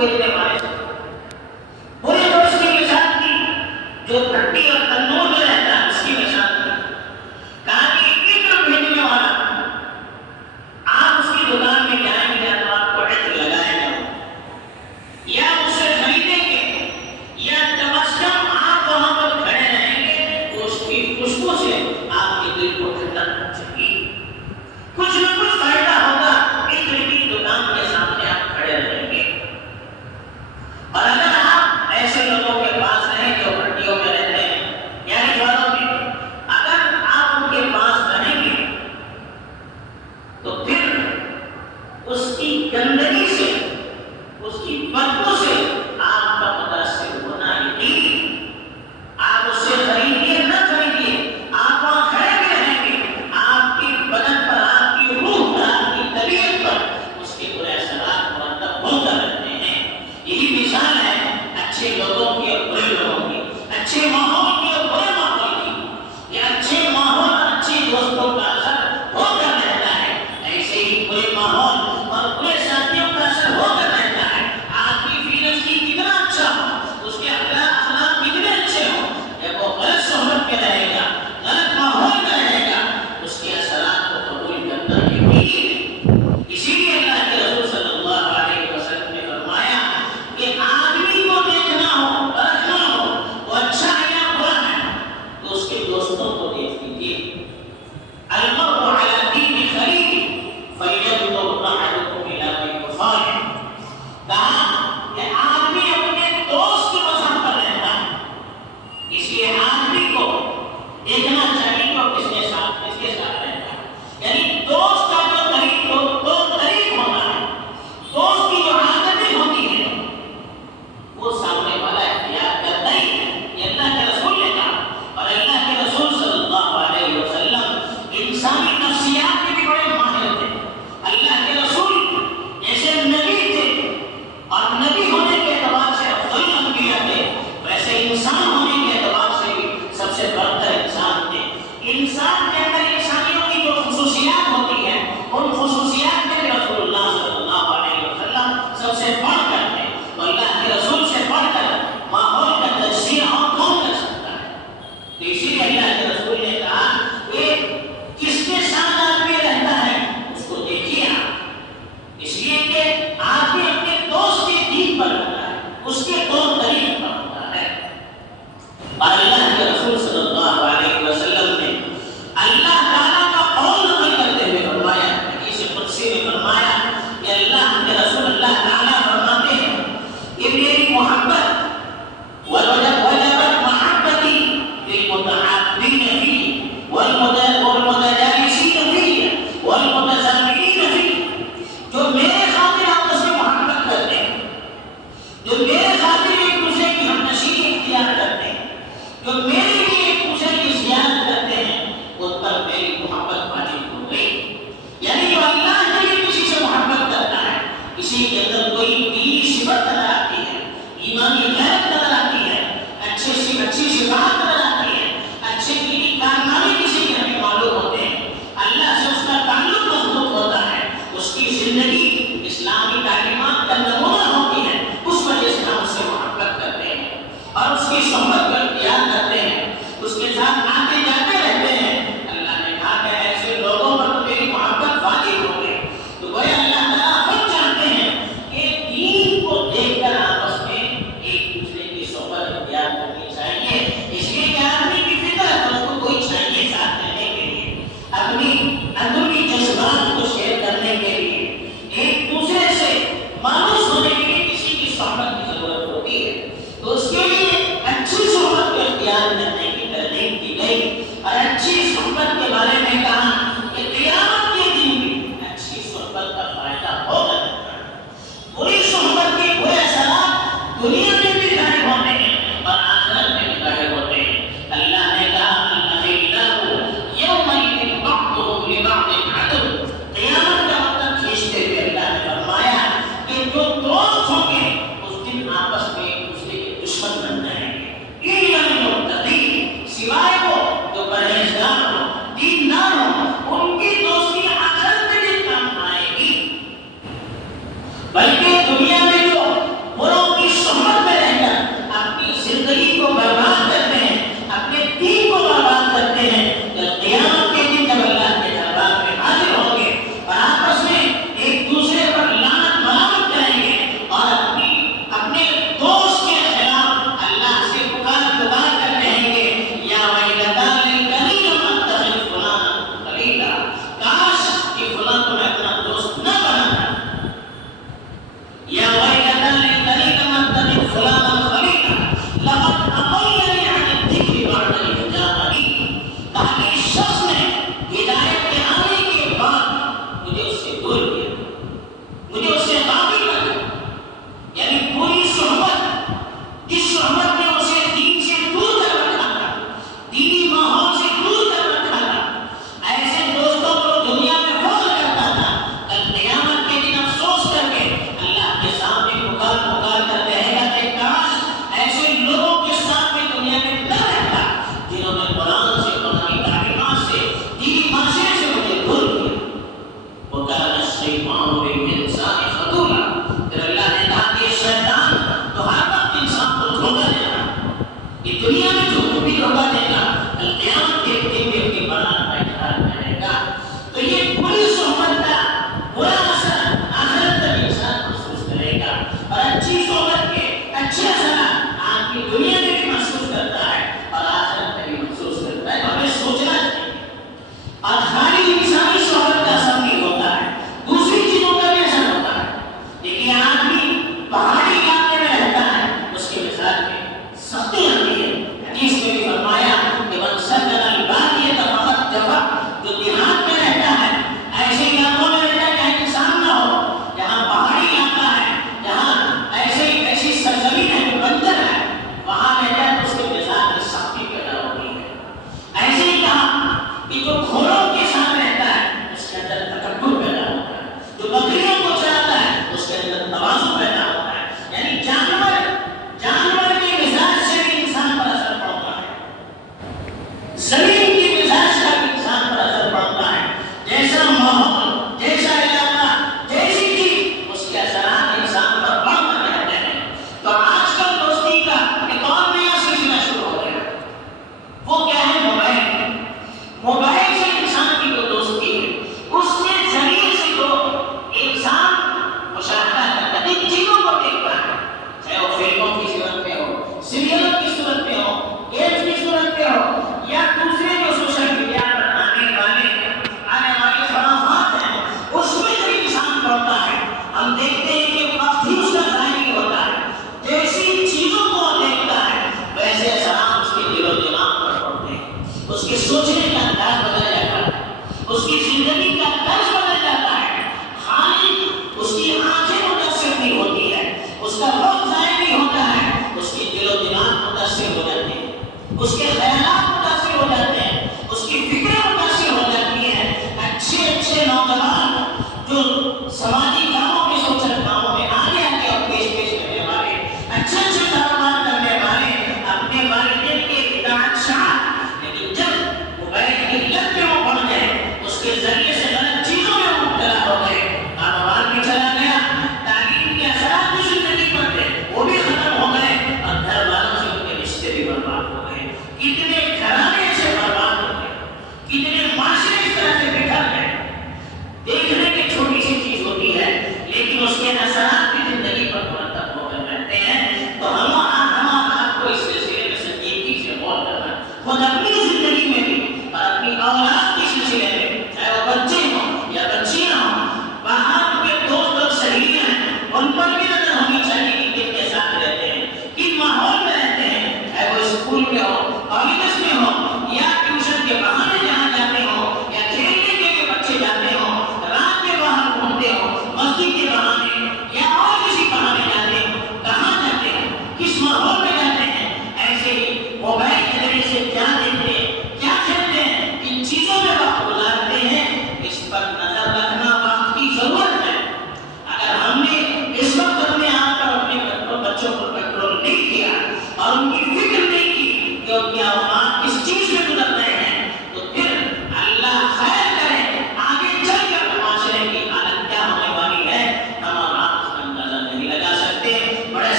بھیجنے والے سے پوری روشنی کے ساتھ کی، جو بھٹی اور تندور میں رہتا ہے اس کی مثال دی. کہا کہ عطر بھیجنے والا آپ اس کی دکان میں جائیں گے تو آپ کو عطر لگائے گا، یا اس سے خریدیں گے، یا کم از کم آپ وہاں پر کھڑے رہیں گے تو اس کی خوشبو سے آپ کے دل کو ٹھنڈک پہنچے گی. کچھ نہ کچھ فائدہ ہوگا عطر کی دکان کے سامنے آپ کھڑے رہیں گے. اور اگر آپ ایسے لوگوں کے پاس رہیں جو بھٹیوں میں رہتے ہیں، یعنی والوں میں، اگر آپ ان کے پاس رہیں گے تو پھر اس کی گندگی سے، اس کی بدبو سے آپ کا متاثر ہونا یقینی. آپ اس سے خریدیے نہ خریدیے، آپ وہاں کھڑے بھی رہیں گے، آپ کی بدن پر، آپ کی روح پر، آپ کی طبیعت پر اس کے برے اثرات مرتب ہوتا رہتے ہیں. یہی مثال ہے اچھے لوگوں کی اور برے لوگوں کی، اچھے ماحول کی اور برے ماحول کی. یہ اچھے ماحول اور اچھے دوستوں کا اثر ہوتا رہتا ہے، ایسے ہی برے ماحول اور برے ساتھیوں کا اثر ہوتا رہتا ہے. آپ کی فی نفسی کتنا اچھا ہو، اس کے اخلاق کتنے اچھے ہوں، جب وہ غلط صحبت میں رہے گا، غلط ماحول میں رہے گا، اس کے اثرات کو قبول کرنا یقینی ہے. اسی لیے اللہ کے رسول صلی اللہ علیہ وسلم نے فرمایا کہ آدمی کو دیکھنا ہو، پرکھنا ہو وہ اچھا ہے یا برا ہے تو اس کے دوستوں کو دیکھ لیجیے. المرء على دين خليله فلينظر احدكم الى من يصالح. کہا کہ آدمی اپنے دوست کی مذہب پر رہتا ہے، اس لیے آدمی کو دیکھنا چاہیے کہ وہ کس کے ساتھ رہتا ہے. یعنی دوست کا جو طریق ہوتا ہے، دوست کی جو عادتیں ہوتی ہیں وہ سامنے والا اختیار کرتا ہی ہے. یہ اللہ کے رسول نے کہا. اور اللہ کے رسول صلی اللہ علیہ وسلم انسانی نفسیات کے بھی بڑے ماہر تھے. اللہ کے رسول جیسے نبی تھے اور نبی ہونے کے اعتبار سے افضل انبیاء تھے، ویسے انسان ہونے کے اعتبار سے بھی سب سے برتر انسان تھے. انسان کے اندر انسانیوں کی جو خصوصیات ہوتی ہیں ان خصوصیات میں رسول اللہ صلی اللہ علیہ وسلم سب سے بڑھ کر تھے. تو اللہ کے رسول سے بڑھ کر ماحول کا تجزیہ اور کون کر سکتا ہے؟ تو اسی لیے اللہ کے رسول نے کہا کہ کس کے ساتھ آدمی رہتا ہے اس کو دیکھیے آپ. اس لیے کہ آدمی اپنے دوست کے دین پر ہوتا ہے، اس کے طور طریق پر ہوتا ہے. اور اللہ کے رسول صلی اللہ علیہ وسلم نے اللہ تعالیٰ کا قول نقل کرتے ہوئے فرمایا، حدیث قدسی میں فرمایا کہ اللہ کے رسول اللہ تعالیٰ فرماتے ہیں کہ میری محبت وجبت محبتی للمتحابین فی والمتجالسین فی والمتزاملین فی. جو میرے خاطر آپس میں محبت کرتے ہیں، جو میرے خاطر ایک دوسرے کی ہمنشینی اختیار کرتے ہیں، جو میرے لیے ایک دوسرے کی زیارت کرتے ہیں، ان پر میری محبت واجب ہو گئی. یعنی جو اللہ کے لیے کسی سے محبت کرتا ہے، کسی کے اندر کوئی دینی صفت نظر آتی ہے، ایمانی غیرت نظر آتی ہے، اچھی صفات نظر آتی ہے، اچھے دینی کارنامے کسی کے ہمیں معلوم ہوتے ہیں، اللہ سے اس کا تعلق مضبوط ہوتا ہے، اس کی زندگی اسلامی تعلیمات کا نمونہ ہوتی ہے، اس وجہ سے ہم اس سے محبت کرتے ہیں اور اس کی صحبت کو اختیار کرتے ہیں، اس کے ساتھ آتے جاتے رہتے ہیں. اللہ نے کہا کہ ایسے لوگوں پر تو میری محبت واجب ہو گئی. تو گویا اللہ تعالیٰ خود جانتے ہیں کہ دین کو دیکھ کر آپس میں ایک دوسرے کی صحبت اختیار کرنی چاہیے. اس لیے کہ آدمی کی فطرت اس کو کوئی چاہیے ساتھ رہنے کے لیے، اپنی اندرونی جذبات کو شیئر کرنے کے لیے، ایک تو یہ بری صحبت کا برا اثر آخرت تک انسان محسوس کرے گا، اور اچھی صحبت کے اچھے اثرات آپ کی دنیا میں بھی محسوس کرتا ہے اور آخرت میں بھی محسوس کرتا ہے۔ ہمیں سوچنا چاہیے، اور خالی انسانی صحبت کا اثر نہیں ہوتا ہے، دوسری چیزوں کا بھی اثر ہوتا ہے۔ دیکھیے آدمی پہاڑی علاقے میں رہتا ہے، اس کے مزاج میں سختی آتی ہے۔ حدیث میں بھی فرمایا کہ من سکن البادیۃ فقد جفا، جو دیہات میں رہتا ہے، ایسے علاقوں میں رہتا ہے جہاں انسان نہ ہو، جہاں پہاڑی علاقہ ہے، جہاں ایسی سرزمین ہے جو بنجر ہے، وہاں رہتا ہے تو اس کے مزاج میں سختی پیدا ہوتی ہے۔ ایسے ہی کہا کہ جو گھوڑوں کے ساتھ رہتا ہے اس کے اندر تکبر پیدا ہوتا ہے، جو بکریوں کو چراتا ہے اس کے اندر تواضع پیدا ہوتا ہے۔ یعنی جانور کے مزاج سے بھی انسان پر اثر پڑتا ہے، زمین کی مزاج کا بھی انسان پر اثر پڑتا ہے۔ جیسا ماحول، جیسا علاقہ، جیسی چیز، اس کے اثرات انسان پر پڑتے رہتے ہیں۔ تو آج کل دوستی کا ایک اور نیا سلسلہ شروع ہو گیا، وہ کیا ہے؟ موبائل۔ موبائل سے انسان کی جو دوستی ہے، اس کے ذریعے سے جو انسان مشاہدہ کرتا ہے، ان چیزوں کو دیکھتا ہے، چاہے وہ فلموں کی صورت میں ہو، سیریلوں کی صورت میں ہو، گیمز کی صورت میں ہو، یا دوسرے جو سوشل میڈیا پر آنے والی خرافات ہیں، اس میں جو انسان پڑتا ہے، ہم دیکھتے ہیں کہ وقت ہی اس کا ضائع نہیں ہوتا ہے۔ جیسی چیزوں کو وہ دیکھتا ہے ویسے اثرات اس کے دل و دماغ پر پڑتے ہیں، اس کے سوچنے کا انداز بدل جاتا ہے، اس کی زندگی کا طرز بدل جاتا ہے۔ خالی اس کی آنکھیں متاثر نہیں ہوتی ہے، اس کا وقت ضائع نہیں ہوتا ہے، اس کے دل و دماغ متاثر ہو جاتے ہیں، اس کے خیالات متاثر ہو جاتے ہیں، اس کی فکریں متاثر ہو جاتی ہیں۔ اچھے نوجوان جو سماج